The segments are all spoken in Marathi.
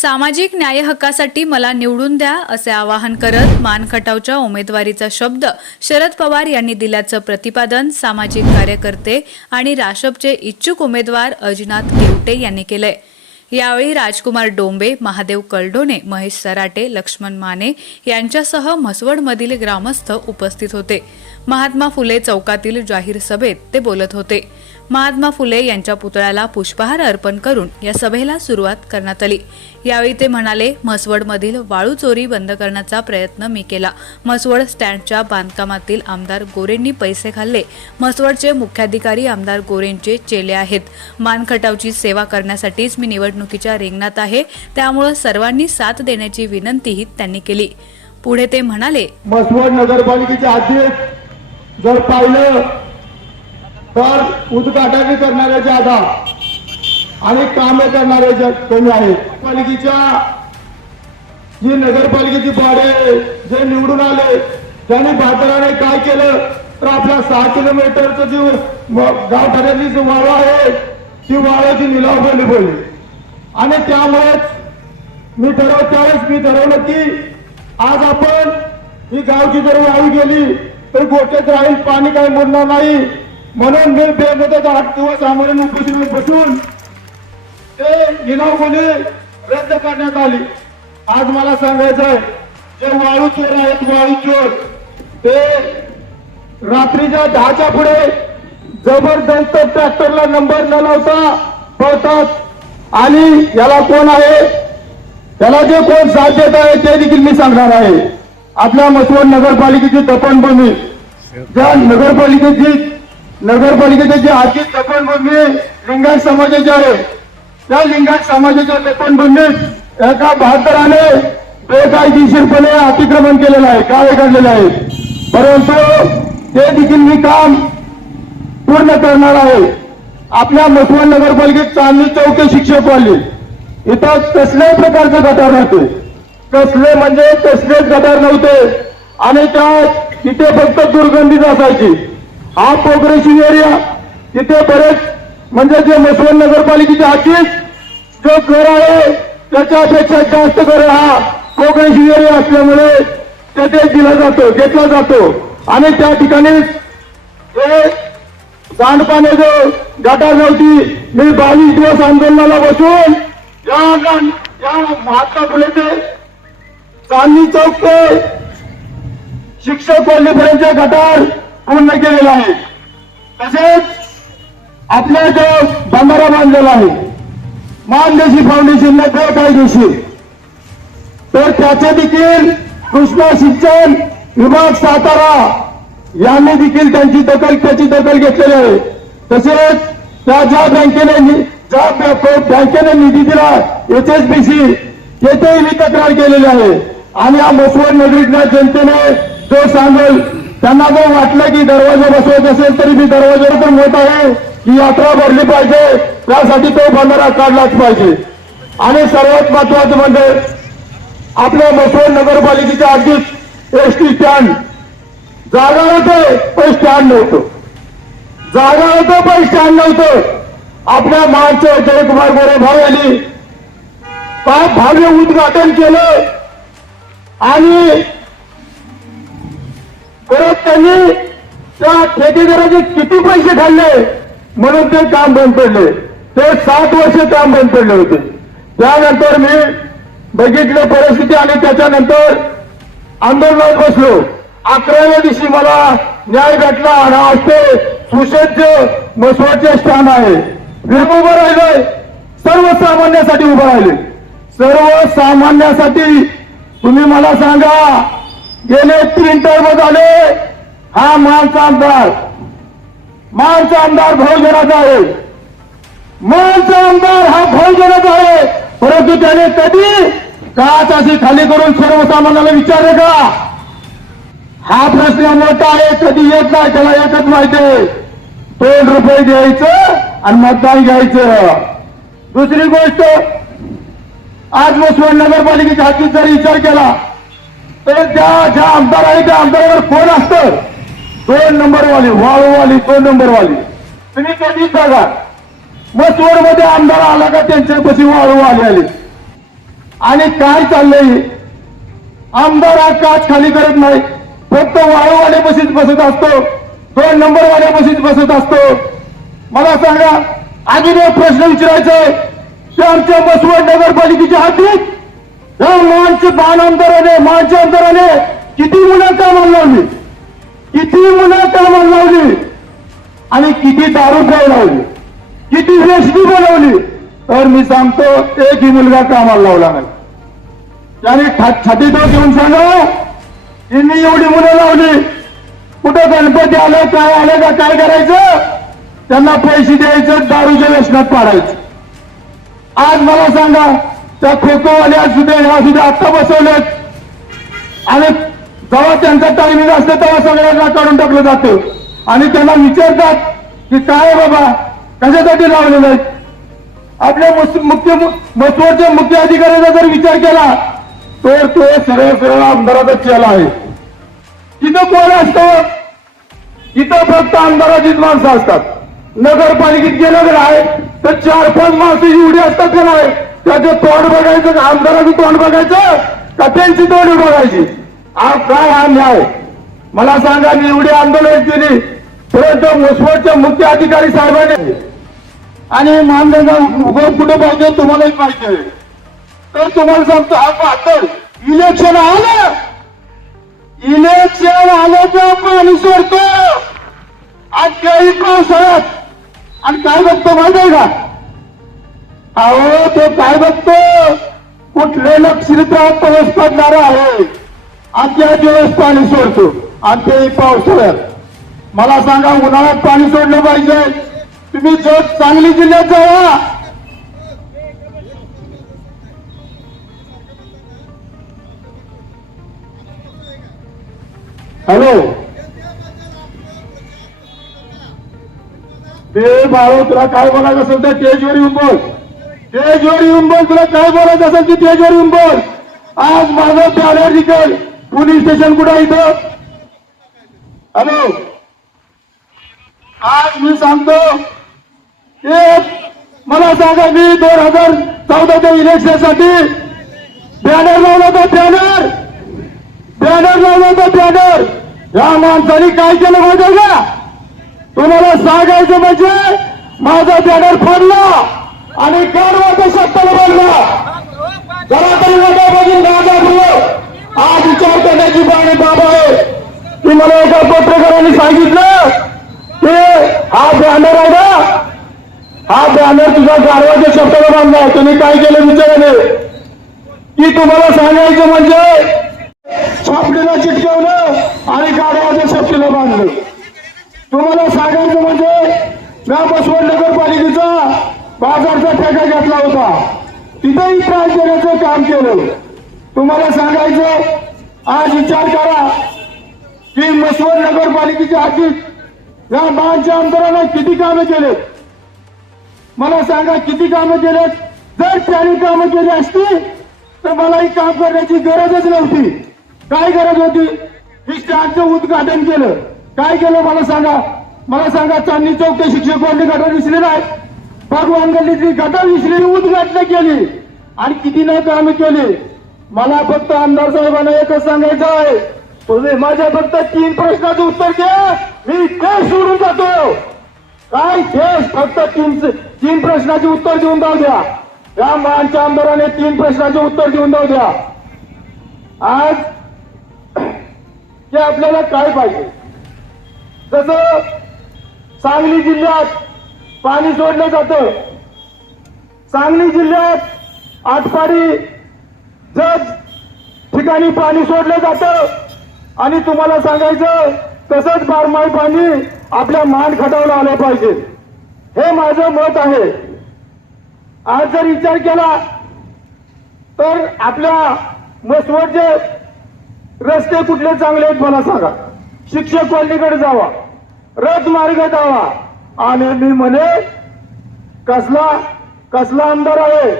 सामाजिक न्याय हक्कासाठी मला निवडून द्या असे आवाहन करत मानखटावच्या उमेदवारीचा शब्द शरद पवार यांनी दिल्याचं प्रतिपादन सामाजिक कार्यकर्ते आणि राशपचे इच्छुक उमेदवार अजिनाथ केवटे यांनी केलंय. यावेळी राजकुमार डोंबे महादेव कलडोने महेश सराटे लक्ष्मण माने यांच्यासह म्हसवडमधील ग्रामस्थ उपस्थित होते. महात्मा फुले चौकातील जाहीर सभेत ते बोलत होते. महात्मा फुले यांच्या पुतळ्याला पुष्पहार अर्पण करून या सभेला सुरुवात करण्यात आली. यावेळी ते म्हणाले म्हसवडमधील वाळू चोरी बंद करण्याचा प्रयत्न मी केला. म्हसवड स्टँडच्या बांधकामातील आमदार गोरेंनी पैसे खाल्ले. म्हसवडचे मुख्याधिकारी आमदार गोरेंचे चेले आहेत. मानखटावची सेवा करण्यासाठीच मी निवडणुकीच्या रिंगणात आहे. त्यामुळे सर्वांनी साथ देण्याची विनंतीही त्यांनी केली. पुढे ते म्हणाले म्हसवड नगरपालिकेच्या जर पाहिलं तर उद्घाटन करणाऱ्याचे आधार आणि कामे करणारे जे कमी आहेत पालिकेच्या जी नगरपालिकेची बॉडी आहे जे निवडून आले त्यांनी भातराने काय केलं? तर आपल्या सहा किलोमीटरचं जी गाव गावठाण्याची जी वाळू आहे ती वाळूची निलाव बंद बोलली. आणि त्यामुळेच मी ठरव त्यावेळेस मी ठरवलं की आज आपण ही गावची जर वाळू गेली तर गोट्यात राहील पाणी काही मुरणार नाही. म्हणून मी बेमुदत आठ दिवस आमरण उपोषण बसून. ते निलाव रद्द करण्यात आली. आज मला सांगायचं आहे जे वाळू चोर आहेत वाळू चोर ते रात्रीच्या दहाच्या पुढे जबरदस्त ट्रॅक्टरला नंबर न लावता पळतात. आणि याला कोण आहे? त्याला जे कोण साथ देत आहे ते देखील मी सांगणार आहे. आपल्या मसवड नगरपालिकेची दफनभूमी. ज्या नगरपालिकेची नगरपालिकेची जी आजची दफनभूमी लिंगायत समाजाची आहे त्या लिंगायत समाजाच्या दफनभूमीत एका बहात्तराने बेकायदेशीरपणे अतिक्रमण केलेलं आहे काय काढलेलं आहे परंतु ते देखील मी काम पूर्ण करणार आहे. आपल्या मठवण नगरपालिकेत चांदणी चौक शिक्षक वाढली इथं कसल्याही प्रकारचे गटार नव्हते. कसले म्हणजे कसलेच गटार नव्हते. आणि त्या तिथे फक्त दुर्गंधीच असायची. हा प्रोग्रेसिव्ह एरिया तिथे बरेच म्हणजे जे मसवण नगरपालिकेचे आधीच जो घर आहे त्याच्यापेक्षा जास्त घर हा प्रोग्रेसिव्ह एरिया असल्यामुळे तेथे दिला जातो घेतला जातो. आणि त्या ठिकाणी हे सांडपाणी जो गटार नव्हती मी बावीस दिवस आंदोलनाला बसून या गां- या महात्मा फुलेचे चांदणी चौक ते शिक्षक कॉलनीपर्यंतचे गटार पूर्ण केलेला आहे. तसेच आपला जो बंधारा बांधलेला आहे. मानदेशी फाउंडेशनला दिवशी. तर त्याचे देखील कृष्णा शिक्षण विभाग सातारा यांनी देखील त्यांची दखल त्याची दखल घेतलेली आहे. तसेच त्या ज्या बँकेने ज्या बँकेने निधी दिला एच एस बी सी तेथेही मी तक्रार केलेली आहे. आणि या मसवड नगरीतल्या जनतेने जो सांगेल त्यांना जर वाटलं की दरवाजा बसवायचा असेल तरी मी दरवाजावर पण होत आहे. की यात्रा भरली पाहिजे. त्यासाठी तो बंधारा काढलाच पाहिजे. आणि सर्वात महत्वाचं म्हणजे आपल्या मसवड नगरपालिकेच्या आधीच एस टी स्टँड जागा होते पण स्टँड नव्हतं. जागा होतं पण स्टँड नव्हतं. आपल्या मार्च जयकुमार गोरे भाऊ यांनी काय भाव्य उद्घाटन केलं. आणि परत त्यांनी त्या ठेकेदाराचे किती पैसे खाल्ले? म्हणून ते काम बंद पडले. ते सात वर्ष काम बंद पडले होते. त्यानंतर मी बघितलं परिस्थिती आणि त्याच्यानंतर आंदोलनात बसलो. अकराव्या दिवशी मला न्याय भेटला आणि आज ते सुसज्ज मसवाचे स्थान आहे. मी उभं राहिलोय. सर्वसामान्यासाठी उभं राहिले. सर्वसामान्यासाठी तुम्ही मला सांगा गेले तीन टर्म झाले. हा माणचा आमदार. माणचा आमदार बहुजनाचा आहे. माणचा आमदार हा बहुजनाचा आहे. परंतु त्याने कधी काच अशी खाली करून सर्वसामान्याला विचारले का? हा प्रश्न मोठा आहे कधी येत नाही त्याला एकच माहिती आहे. दोन रुपये द्यायचं आणि मतदान घ्यायचं. दुसरी गोष्ट आज मसवड नगरपालिकेच्या हातीत जर विचार केला तर त्या ज्या आमदार आहे त्या आमदारावर कोण असतं? दोन नंबरवाली वाळूवाली दोन नंबरवाली. तुम्ही कधी सांगा? मसवडमध्ये आमदार आला का त्यांच्यापाशी वाळूवाली आले? आणि काय चाललंय आमदार हा काच खाली करत नाही. फक्त वाळूवाले बशीत बसत असतो. दोन नंबर बशीत बसत असतो. मला सांगा अजून एक प्रश्न विचारायचा आहे. ते आमच्या बसवड नगरपालिकेच्या हद्दीत हो, या मानचे बाण आमदाराने मानच्या आले किती मुलं कामाला लावली? किती मुलं कामाला लावली? आणि किती दारू काय लावली? किती रेशमी बनवली? तर मी सांगतो एकही मुलगा कामाला लावला नाही. त्याने छा- छातीत घेऊन सांगा की मी एवढी मुलं लावली. कुठं गणपती आलं काय आलं का काय करायचं? त्यांना पैसे द्यायचं दारूच्या व्यसनात पाडायचं. आज मला सांगा त्या खोकोवाल्या सुद्धा ह्या सुद्धा आत्ता बसवलेत आणि जेव्हा त्यांचा टायमिंग असतं तेव्हा सगळ्यांना काढून टाकलं जातं. आणि त्यांना विचारतात की काय बाबा? कशासाठी लावलेलं आहे? आपल्या मुख्य मसवडच्या मुख्य अधिकाऱ्याचा जर विचार केला तर तो सरळ सरळ आमदाराचा चेला आहे. तिथं कोण असतं? इथं फक्त आमदाराचीच माणसं असतात. नगरपालिकेत गेलं तर आहे तर चार पाच माणसं एवढी असतात का नाही? त्याचं तोंड बघायचं का? आमदाराचं तोंड बघायचं? का त्यांची तोंड बघायची? काय हा न्याय? मला सांगा मी एवढी आंदोलन केली. परंतु मुसवडच्या मुख्य अधिकारी साहेबांनी आणि मानगंगा उभं कुठं पाहिजे तुम्हालाही पाहिजे तर तुम्हाला सांगतो हा इलेक्शन आलं. इलेक्शन आलं तर पाणी सोडतो. आणि काही पावसाळ्यात आणि काय बघतो माहिती आहे का? अहो तो काय बघतो? कुठले नक्षत्रात पाऊस पडणार आहे? आणि त्या दिवस पाणी सोडतो. आणि ते पावसाळ्यात. मला सांगा उन्हाळ्यात पाणी सोडलं पाहिजे. तुम्ही जग सांगली जिल्ह्यात जावा हॅलो? ते बाळू तुला काय बोलायचं असेल तर स्टेजवर येऊन बोल स्टेजवर येऊन बोल तुला काय बोलायचं असेल की स्टेजवर येऊन बोल आज माझं प्यार निघेल पोलीस स्टेशन कुठं आहे इथं? हॅलो आज मी सांगतो की मला सांगा मी दोन हजार चौदाच्या इलेक्शनसाठी बॅनर लावला होता बॅनर बॅनर लावला होता बॅनर या माणसाने काय केलं माहिती का? तुम्हाला सांगायचं म्हणजे माझा बॅनर फोडला. आणि गाडवाच्या सत्तर बोलला जरा तरी मोठा बघून राजा बोल आज विचार करण्याची बाणी बाबा आहे. की मला एका पत्रकाराने सांगितलं की हा बॅनर आहे ना? हा बॅनर तुझा गारवाच्या शब्दाला बांधला तुम्ही काय केलं विचाराने की तुम्हाला सांगायचं म्हणजे छापडीला चिटकवलं आणि गाडवाच्या शक्तीला बांधलं. तुम्हाला सांगायचं म्हणजे म्या नगरपालिकेचा बाजारचा ठेका घेतला होता. तिथेही त्रास देण्याचं काम केलं. तुम्हाला सांगायचं आज विचार करा की मसवड नगरपालिकेच्या हद्दीत या बाळांच्या आमदारांना किती कामं केलेत? मला सांगा किती कामं केलेत? जर त्यांनी कामं केली असती तर मला ही काम करण्याची गरजच नव्हती. काय गरज होती? ही स्टँडचं उद्घाटन केलं. काय केलं मला सांगा? मला सांगा चांदणी चौक ते शिक्षक कोणते गटर दिसले नाही भगवान गल्लीतली गटर विसरली उद्घाटन केली. आणि किती नाही कामे केली. मला फक्त आमदार साहेबांना एकच सांगायचं आहे. तुम्ही माझ्या फक्त तीन प्रश्नाचं उत्तर द्या. मी ते सोडून जातो. काय देश फक्त तीन तीन प्रश्नाचे उत्तर देऊन जाऊ द्या. या मानच्या आमदाराने तीन प्रश्नाचे उत्तर देऊन जाऊ द्या. आज ते आपल्याला काय पाहिजे? जसं सांगली जिल्ह्यात पाणी सोडलं जातं. सांगली जिल्ह्यात आटपाडी जज ठिकाणी पाणी सोडलं जातं. आणि तुम्हाला सांगायचं तसंच बारमाही पाणी आपल्या मान खटावला आलं पाहिजे. हे माझं मत आहे. आज जर विचार केला तर आपल्या मसवडचे रस्ते कुठले चांगले आहेत मला सांगा. शिक्षक कॉलनीकडे जावा. रथ मार्ग जावा. आणि मी म्हणे कसला कसला आमदार आहे?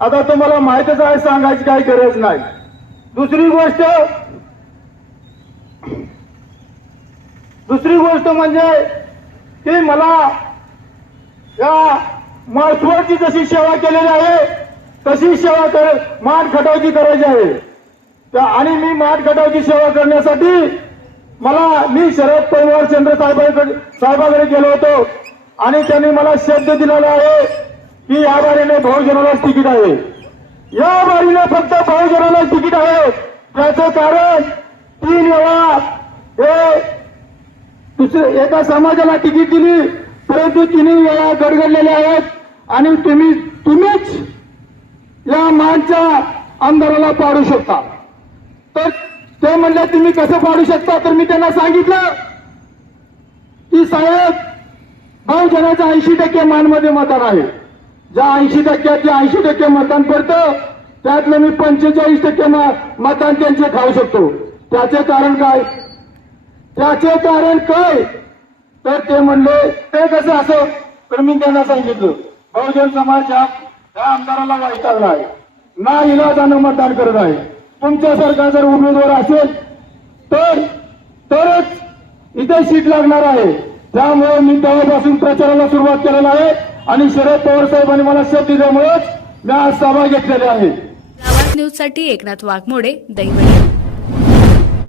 आता तुम्हाला माहितच आहे सांगायची काही गरज नाही. दुसरी गोष्ट दुसरी गोष्ट म्हणजे की मला या माळसवडची जशी सेवा केलेली आहे तशी सेवा कर मान खटावची करायची आहे. त्या- आणि मी माठ खटावची सेवा करण्यासाठी मला मी शरद पवार चंद्र साहेबांकडे साहेबांकडे गेलो होतो. आणि त्यांनी मला शब्द दिलेला आहे की या बारीने बहुजनालाच तिकीट आहे. या बारीने फक्त बहुजनालाच तिकीट आहे. त्याचं कारण तीन वेळा हे दुसरे एका समाजाला तिकीट दिली परंतु तिन्ही वेळा गडगडलेले आहेत. आणि तुम्ही तुम्हीच या मानच्या अंधाराला पाडू शकता. तर ते म्हणले तुम्ही कसं फाडू शकता? तर मी त्यांना सांगितलं की साहेब बहुजनाच्या ऐंशी टक्के मानमध्ये मतदान आहे. ज्या ऐंशी टक्क्यात जे ऐंशी टक्के मतदान पडतं त्यातलं मी पंचेचाळीस टक्के मतदान त्यांचे खाऊ शकतो. त्याचे कारण काय? त्याचे कारण काय? तर ते म्हणले ते कसं असं? तर मी त्यांना सांगितलं बहुजन समाज ह्या आमदाराला वाईट आहे. ना इलाजानं मतदान करत आहे. तुमच्यासारखा जर उमेदवार असेल तर तरच इथे सीट लागणार आहे. त्यामुळे मी तेव्हापासून प्रचाराला सुरुवात केलेला आहे आणि शरद पवार साहेबांनी मला शब्द दिल्यामुळेच मी आज सभा घेतलेली आहे. न्यूजसाठी एकनाथ वाघमोडे दैवडी